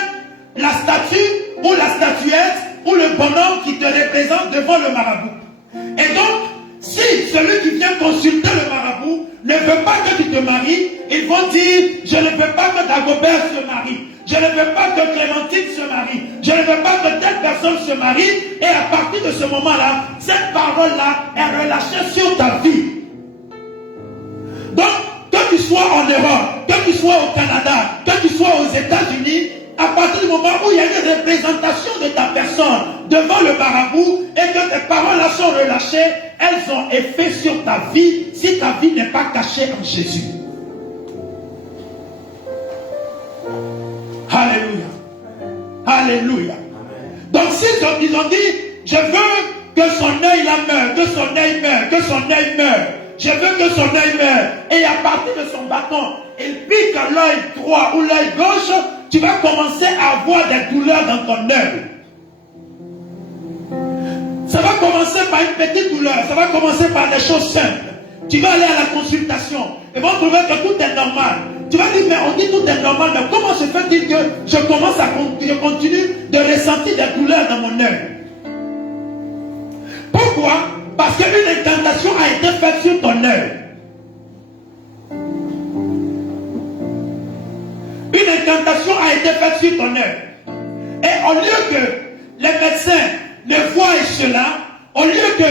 la statue ou la statuette ou le bonhomme qui te représente devant le marabout. Et donc, si celui qui vient consulter le marabout ne veut pas que tu te maries, ils vont dire, je ne veux pas que Dagobert se marie, je ne veux pas que Clémentine se marie, je ne veux pas que telle personne se marie, et à partir de ce moment-là, cette parole-là est relâchée sur ta vie. Donc, que tu sois en Europe, que tu sois au Canada, que tu sois aux États-Unis, à partir du moment où il y a une représentation de ta personne devant le marabout et que tes paroles sont relâchées, elles ont effet sur ta vie si ta vie n'est pas cachée en Jésus. Alléluia. Alléluia. Donc s'ils ont dit, je veux que son œil meure, que son œil meure, que son œil meure. Je veux que son œil meure. Et à partir de son bâton, il pique l'œil droit ou l'œil gauche, tu vas commencer à avoir des douleurs dans ton œil. Ça va commencer par une petite douleur, ça va commencer par des choses simples. Tu vas aller à la consultation, ils vont trouver que tout est normal. Tu vas dire, mais on dit tout est normal, mais comment se fait-il que je continue de ressentir des douleurs dans mon œil? Pourquoi? Parce qu'une incantation a été faite sur ton œil. Une incantation a été faite sur ton œil. Et au lieu que les médecins ne voient cela, au lieu que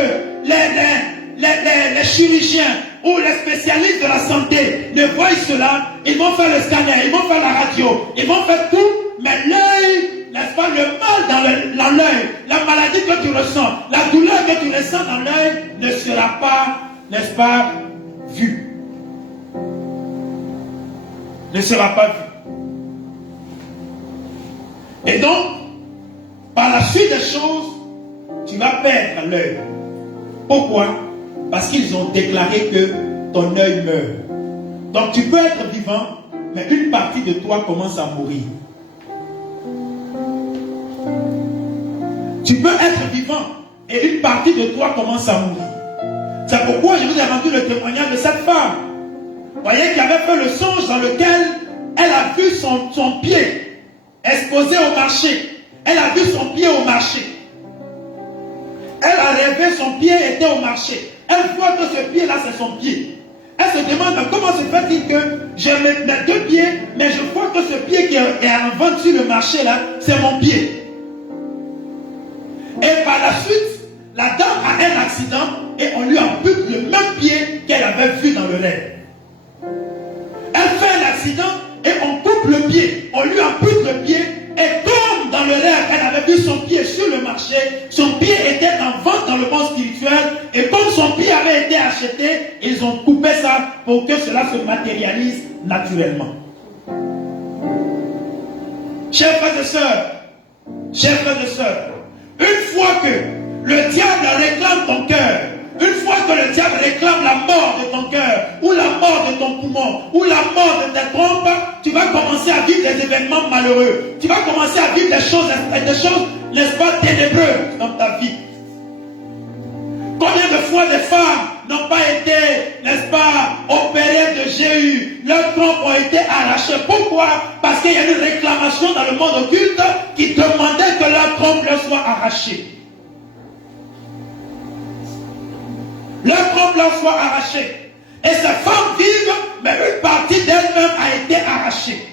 les chirurgiens ou les spécialistes de la santé ne voient cela, ils vont faire le scanner, ils vont faire la radio, ils vont faire tout, mais l'œil, n'est-ce pas, le mal dans l'œil, la maladie que tu ressens, la douleur que tu ressens dans l'œil ne sera pas, n'est-ce pas, vue. Ne sera pas vue. Et donc, par la suite des choses, tu vas perdre l'œil. Pourquoi? Parce qu'ils ont déclaré que ton œil meurt. Donc tu peux être vivant, mais une partie de toi commence à mourir. Tu peux être vivant et une partie de toi commence à mourir. C'est pourquoi je vous ai rendu le témoignage de cette femme. Vous voyez qui avait fait le songe dans lequel elle a vu son pied exposé au marché. Elle a vu son pied au marché. Elle a rêvé, son pied était au marché. Elle voit que ce pied-là, c'est son pied. Elle se demande comment se fait-il que je mets mes deux pieds, mais je vois que ce pied qui est en vente sur le marché là, c'est mon pied. Et par la suite, la dame a un accident et on lui ampute le même pied qu'elle avait vu dans le rêve. Elle fait un accident et on coupe le pied. On lui ampute le pied et comme dans le rêve, elle avait vu son pied sur le marché, son pied était en vente dans le monde spirituel et comme son pied avait été acheté, ils ont coupé ça pour que cela se matérialise naturellement. Chers frères et sœurs, une fois que Le diable réclame ton cœur. Une fois que le diable réclame la mort de ton cœur, ou la mort de ton poumon, ou la mort de tes trompes, tu vas commencer à vivre des événements malheureux. Tu vas commencer à vivre des choses, n'est-ce pas, ténébreuses dans ta vie. Combien de fois des femmes n'ont pas été, n'est-ce pas, opérées de GU, leurs trompes ont été arrachées. Pourquoi? Parce qu'il y a une réclamation dans le monde occulte qui demandait que leurs trompes leur soient arrachées. Leurs trompes leur soient arrachées. Et ces femmes vivent, mais une partie d'elles-mêmes a été arrachée.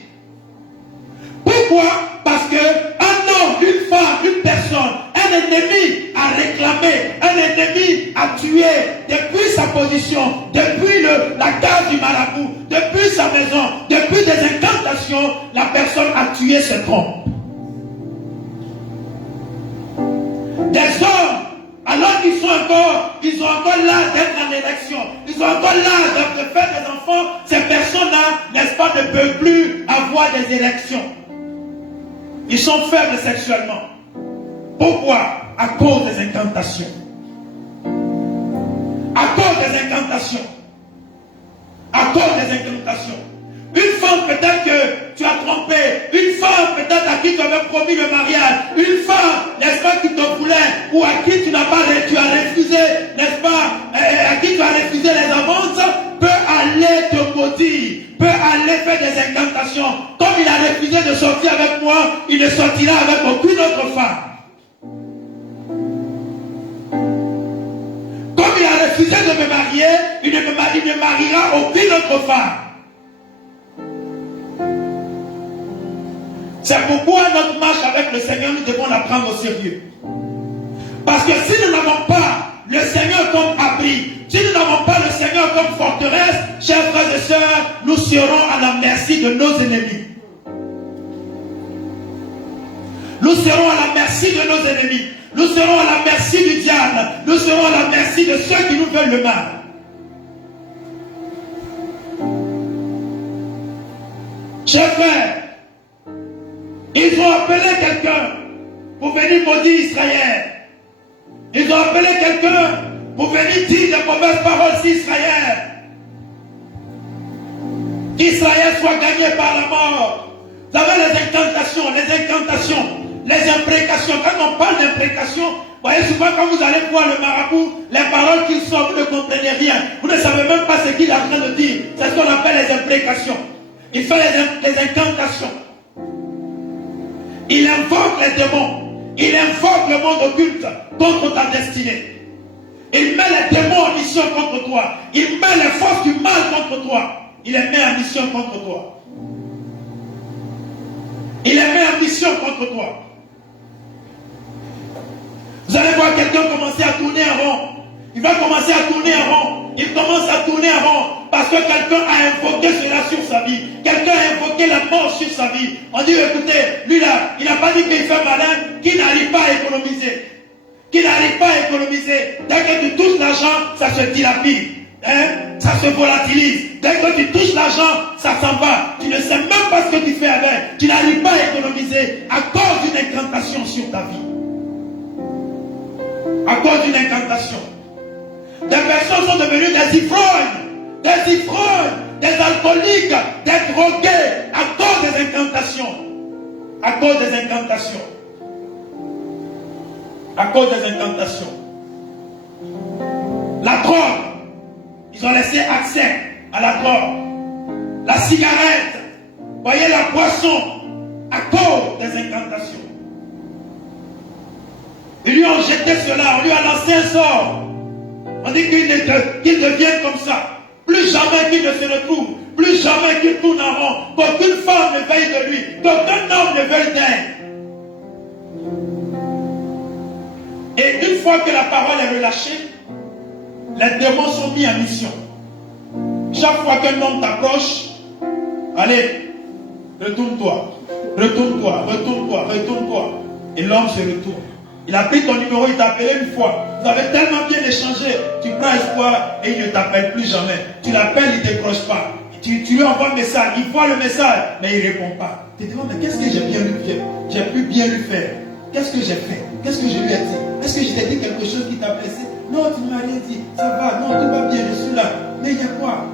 Pourquoi? Parce que un homme, une femme, une personne, un ennemi a réclamé, un ennemi a tué depuis sa position, depuis la case du marabout, depuis sa maison, depuis des incantations, la personne a tué ses trompes. Des hommes, alors qu'ils ont encore l'âge d'être en élection, ils ont encore l'âge de faire des enfants, ces personnes-là, n'est-ce pas, ne peuvent plus avoir des élections. Ils sont faibles sexuellement. Pourquoi? À cause des incantations. À cause des incantations. À cause des incantations. Une femme peut-être que tu as trompé. Une femme peut-être à qui tu avais promis le mariage. Une femme, n'est-ce pas, qui te voulait. Ou à qui tu as refusé, n'est-ce pas, à qui tu as refusé les avances, peut aller te maudire. Peut aller faire des incantations. Comme il a refusé de sortir avec moi, il ne sortira avec aucune autre femme. Comme il a refusé de me marier, il ne mariera aucune autre femme. C'est pourquoi notre marche avec le Seigneur, nous devons la prendre au sérieux. Parce que si nous n'avons pas le Seigneur comme abri, si nous n'avons pas le Seigneur comme forteresse, chers frères et sœurs, nous serons à la merci de nos ennemis. Nous serons à la merci de nos ennemis. Nous serons à la merci du diable. Nous serons à la merci de ceux qui nous veulent le mal. Chers frères, ils ont appelé quelqu'un pour venir maudire Israël. Ils ont appelé quelqu'un pour venir dire des mauvaises paroles sur Israël. Qu'Israël soit gagné par la mort. Vous savez, les imprécations. Quand on parle d'imprécations, vous voyez souvent quand vous allez voir le marabout, les paroles qu'il sort, vous ne comprenez rien. Vous ne savez même pas ce qu'il est en train de dire. C'est ce qu'on appelle les imprécations. Il fait les incantations. Il invoque les démons. Il invoque le monde occulte contre ta destinée. Il met les démons en mission contre toi. Il met les forces du mal contre toi. Il les met en mission contre toi. Il les met en mission contre toi. Vous allez voir quelqu'un commencer à tourner en rond. Il va commencer à tourner en rond. Il commence à tourner en rond parce que quelqu'un a invoqué cela sur sa vie. Quelqu'un a invoqué la mort sur sa vie. On dit, écoutez, lui là, il n'a pas dit qu'il fait malin, qu'il n'arrive pas à économiser. Qu'il n'arrive pas à économiser. Dès que tu touches l'argent, ça se dilapide. Ça se volatilise. Dès que tu touches l'argent, ça s'en va. Tu ne sais même pas ce que tu fais avec. Tu n'arrives pas à économiser à cause d'une incantation sur ta vie. À cause d'une incantation. Des personnes sont devenues des ivrognes, des alcooliques, des drogués à cause des incantations. À cause des incantations. À cause des incantations. La drogue. Ils ont laissé accès à la drogue. La cigarette. Voyez la boisson. À cause des incantations. Ils lui ont jeté cela. On lui a lancé un sort. On dit qu'il devienne comme ça. Plus jamais qu'il ne se retrouve. Plus jamais qu'il tourne en rond. Qu'aucune femme ne veille de lui. Qu'aucun homme ne veuille d'elle. Et une fois que la parole est relâchée, les démons sont mis en mission. Chaque fois qu'un homme t'approche, allez, retourne-toi. Retourne-toi, retourne-toi, retourne-toi. Et l'homme se retourne. Il a pris ton numéro, il t'a appelé une fois. Vous avez tellement bien échangé. Tu prends espoir et il ne t'appelle plus jamais. Tu l'appelles, il ne décroche pas. Tu lui envoies un message, il voit le message, mais il ne répond pas. Tu te demandes, mais qu'est-ce que j'ai bien lui faire? J'ai pu bien lui faire. Qu'est-ce que j'ai fait? Qu'est-ce que je lui ai dit? Est-ce que je t'ai dit quelque chose qui t'a blessé? Non, tu ne m'as rien dit. Ça va, non, tout va bien, je suis là. Mais il y a quoi?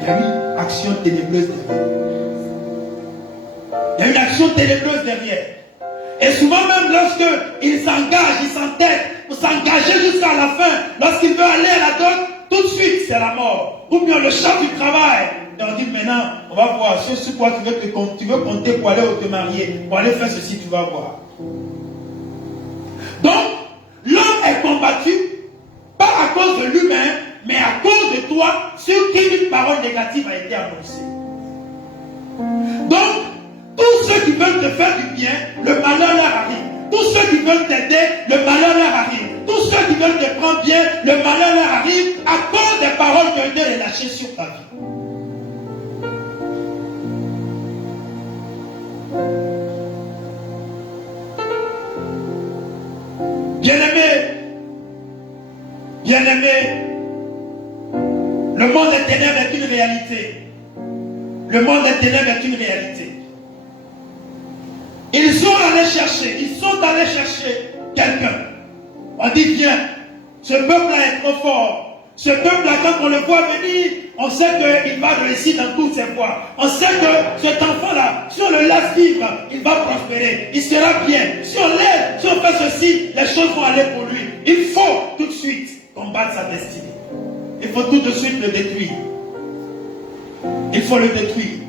Il y a une action ténébreuse derrière. Il y a une action ténébreuse derrière. Et souvent même lorsqu'il s'engage, il s'entête pour s'engager jusqu'à la fin, lorsqu'il veut aller à la dot, tout de suite c'est la mort. Ou bien le champ du travail. Et on dit maintenant, on va voir sur quoi tu veux compter pour aller te marier, pour aller faire ceci, tu vas voir. Donc, l'homme est combattu, pas à cause de lui-même, mais à cause de toi, sur qui une parole négative a été annoncée. Donc, tous ceux qui veulent te faire du bien, le malheur leur arrive. Tous ceux qui veulent t'aider, le malheur leur arrive. Tous ceux qui veulent te prendre bien, le malheur leur arrive à cause des paroles qui ont été relâchées sur ta vie. Bien-aimé, le monde des ténèbres est une réalité. Le monde des ténèbres est une réalité. Ils sont allés chercher quelqu'un. On dit viens, ce peuple-là est trop fort. Ce peuple-là, quand on le voit venir, on sait qu'il va réussir dans toutes ses voies. On sait que cet enfant-là, si on le laisse vivre, il va prospérer, il sera bien. Si on l'aide, si on fait ceci, les choses vont aller pour lui. Il faut tout de suite combattre sa destinée. Il faut tout de suite le détruire. Il faut le détruire.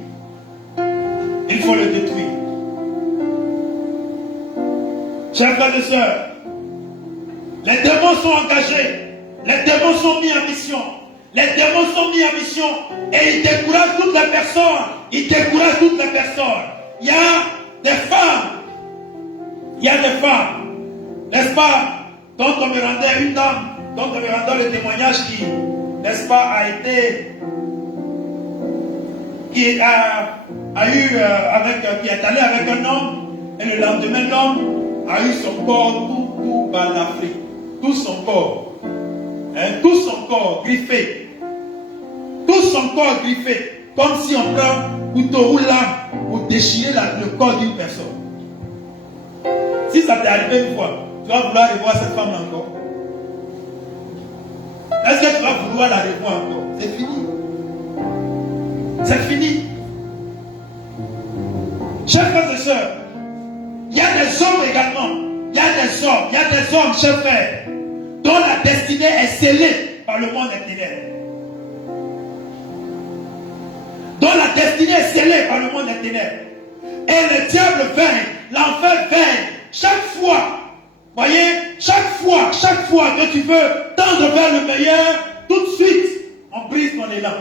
Il faut le détruire. Chers frères et sœurs, les démons sont engagés. Les démons sont mis en mission. Les démons sont mis en mission. Et ils découragent toutes les personnes. Ils découragent toutes les personnes. Il y a des femmes. Il y a des femmes. N'est-ce pas? Dont on me rendait une dame. Dont on me rendait le témoignage qui, n'est-ce pas, a été... Qui est allé avec un homme. Et le lendemain, l'homme a eu son corps tout balafré. Tout son corps. Tout son corps griffé. Tout son corps griffé. Comme si on prend un couteau ou lame pour déchirer le corps d'une personne. Si ça t'est arrivé une fois, tu vas vouloir revoir cette femme encore. Est-ce que tu vas vouloir la revoir encore? C'est fini. C'est fini. Chers frères et sœurs, il y a des hommes également. Il y a des hommes, chers frères, dont la destinée est scellée par le monde des ténèbres. Dont la destinée est scellée par le monde des ténèbres. Et le diable vient, l'enfer vient. Chaque fois, voyez, chaque fois que tu veux tendre vers le meilleur, tout de suite, on brise ton élan.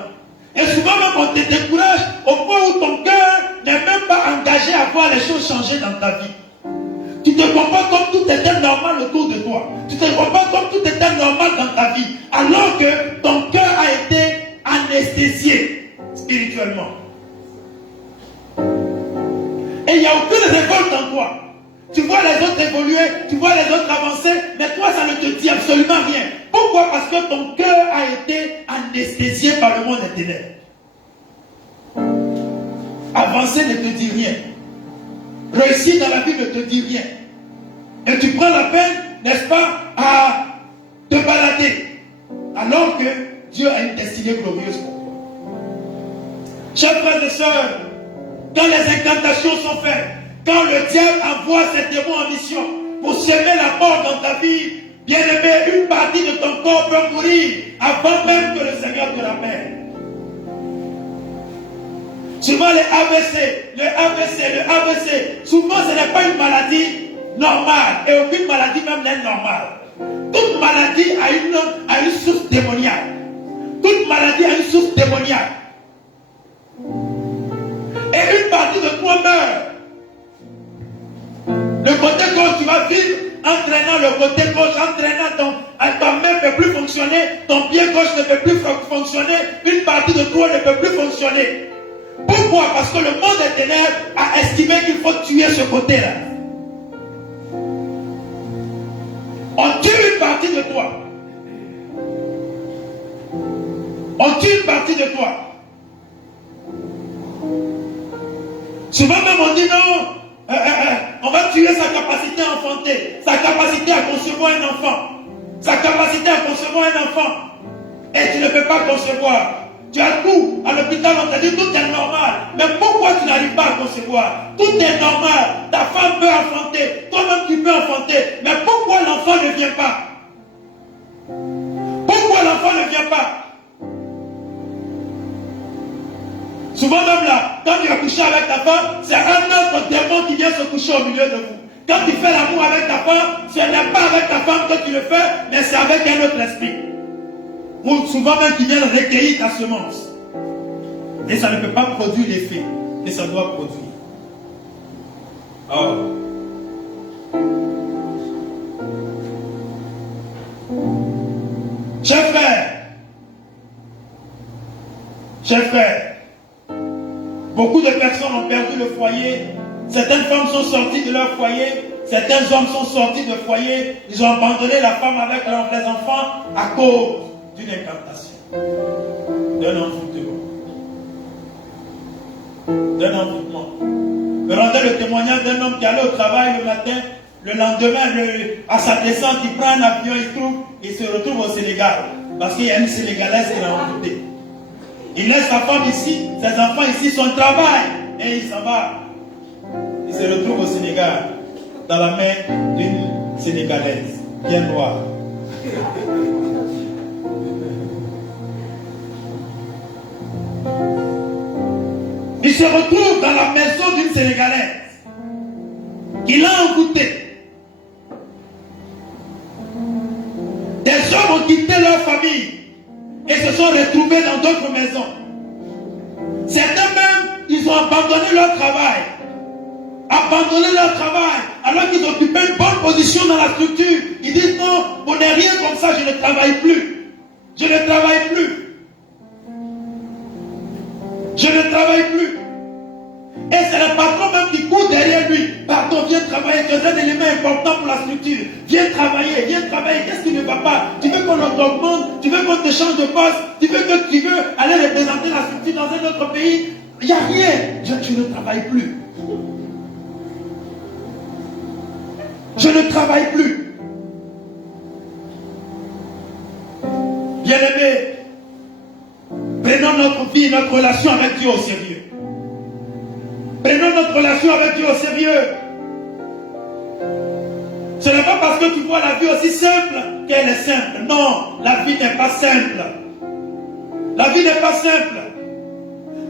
Et souvent même on te décourage au point où ton cœur n'est même pas engagé à voir les choses changer dans ta vie. Tu te comportes comme tout était normal autour de toi. Tu te comportes comme tout était normal dans ta vie. Alors que ton cœur a été anesthésié spirituellement. Et il n'y a aucune révolte en toi. Tu vois les autres évoluer, tu vois les autres avancer, mais toi ça ne te dit absolument rien. Pourquoi? Parce que ton cœur a été anesthésié par le monde des ténèbres. Avancer ne te dit rien. Réussir dans la vie ne te dit rien. Et tu prends la peine, n'est-ce pas, à te balader. Alors que Dieu a une destinée glorieuse pour toi. Chers frères et sœurs, quand les incantations sont faites, quand le diable envoie ses démons en mission pour semer la mort dans ta vie, bien-aimé, une partie de ton corps peut mourir avant même que le Seigneur te l'appelle. Souvent les AVC, souvent ce n'est pas une maladie normale et aucune maladie même n'est normale. Toute maladie a une source démoniaque. Toute maladie a une source démoniaque. Et une partie de toi meurt. Le côté gauche, tu vas vivre entraînant le côté gauche, entraînant ta main ne peut plus fonctionner, ton pied gauche ne peut plus fonctionner, une partie de toi ne peut plus fonctionner. Pourquoi? Parce que le monde des ténèbres a estimé qu'il faut tuer ce côté-là. On tue une partie de toi. On tue une partie de toi. Souvent même on dit non, on va tuer sa capacité capacité à enfanter, sa capacité à concevoir un enfant, sa capacité à concevoir un enfant, et tu ne peux pas concevoir. Tu as tout, à l'hôpital on t'a dit tout est normal, mais pourquoi tu n'arrives pas à concevoir? Tout est normal, ta femme peut enfanter, toi-même tu peux enfanter, mais pourquoi l'enfant ne vient pas? Pourquoi l'enfant ne vient pas? Souvent même là, quand tu as couché avec ta femme, c'est un autre démon qui vient se coucher au milieu de vous. Quand tu fais l'amour avec ta femme, ce n'est pas avec ta femme que tu le fais, mais c'est avec un autre esprit. Ou souvent même qui vient recueillir ta semence. Et ça ne peut pas produire l'effet que ça doit produire. Oh. Chers frères, beaucoup de personnes ont perdu le foyer. Certaines femmes sont sorties de leur foyer. Certains hommes sont sortis de foyer. Ils ont abandonné la femme avec leurs enfants à cause d'une incantation, d'un envoûtement. Je rendais le témoignage d'un homme qui allait au travail le matin. Le lendemain, à sa descente, il prend un avion, il se retrouve au Sénégal. Parce qu'il y a une Sénégalaise qui l'a envoûté. Il laisse sa femme ici, ses enfants ici, son travail, et il s'en va. Il se retrouve au Sénégal, dans la main d'une Sénégalaise, bien noire. Il se retrouve dans la maison d'une Sénégalaise qui l'a envoûté. Des hommes ont quitté leur famille et se sont retrouvés dans d'autres maisons. Certains même, ils ont abandonné leur travail. Alors qu'ils occupaient une bonne position dans la structure. Ils disent non, on n'est rien comme ça, je ne travaille plus. Je ne travaille plus. Et c'est le patron même qui court derrière lui. Pardon, viens travailler, tu es un élément important pour la structure. Viens travailler, qu'est-ce qui ne va pas? Tu veux qu'on t'augmente, tu veux qu'on te change de poste, tu veux aller représenter la structure dans un autre pays. Il n'y a rien. Je ne travaille plus. Bien-aimés, prenons notre vie, notre relation avec Dieu au sérieux. Ce n'est pas parce que tu vois la vie aussi simple qu'elle est simple. Non, la vie n'est pas simple.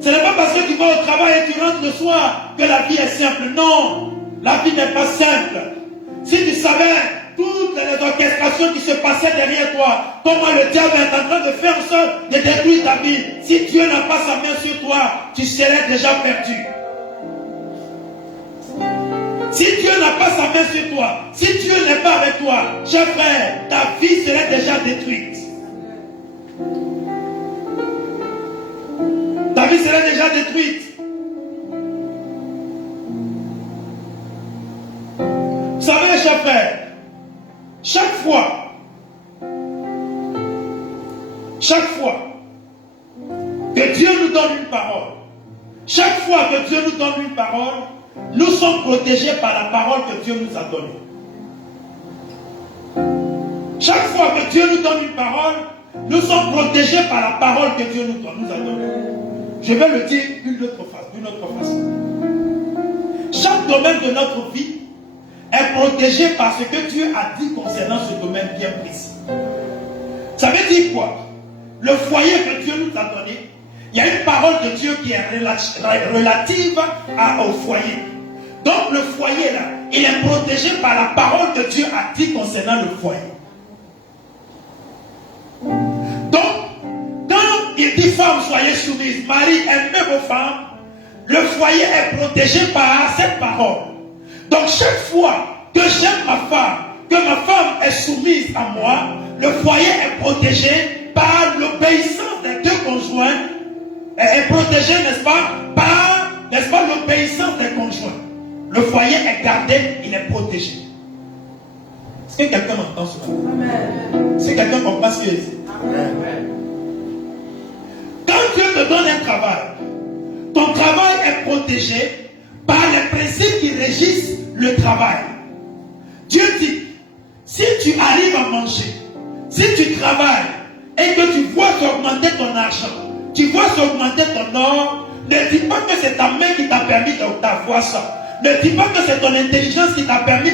Ce n'est pas parce que tu vas au travail et tu rentres le soir que la vie est simple. Non, la vie n'est pas simple. Si tu savais toutes les orchestrations qui se passaient derrière toi, comment le diable est en train de faire en sorte de détruire ta vie, si Dieu n'a pas sa main sur toi, tu serais déjà perdu. Si Dieu n'a pas sa main sur toi, si Dieu n'est pas avec toi, cher frère, ta vie serait déjà détruite. Vous savez, cher frère, chaque fois que Dieu nous donne une parole, nous sommes protégés par la parole que Dieu nous a donnée. Chaque fois que Dieu nous donne une parole, nous sommes protégés par la parole que Dieu nous a donnée. Je vais le dire d'une autre façon. Chaque domaine de notre vie est protégé par ce que Dieu a dit concernant ce domaine bien précis. Ça veut dire quoi? Le foyer que Dieu nous a donné, il y a une parole de Dieu qui est relative au foyer. Donc le foyer là, il est protégé par la parole que Dieu a dit concernant le foyer. Donc, quand il dit femmes, soyez soumises, Marie, aimez vos femmes, le foyer est protégé par cette parole. Donc chaque fois que j'aime ma femme, que ma femme est soumise à moi, le foyer est protégé par l'obéissance des deux conjoints, est protégé, n'est-ce pas, par, n'est-ce pas, l'obéissance des conjoints. Le foyer est gardé, il est protégé. Est-ce que quelqu'un m'entend cela? Est-ce que quelqu'un comprend ce que je dis? Quand Dieu te donne un travail, ton travail est protégé par les principes qui régissent le travail. Dieu dit, si tu arrives à manger, si tu travailles et que tu vois augmenter ton argent, tu vois augmenter ton or, ne dis pas que c'est ta main qui t'a permis d'avoir ça. Ne dis pas que c'est ton intelligence qui t'a permis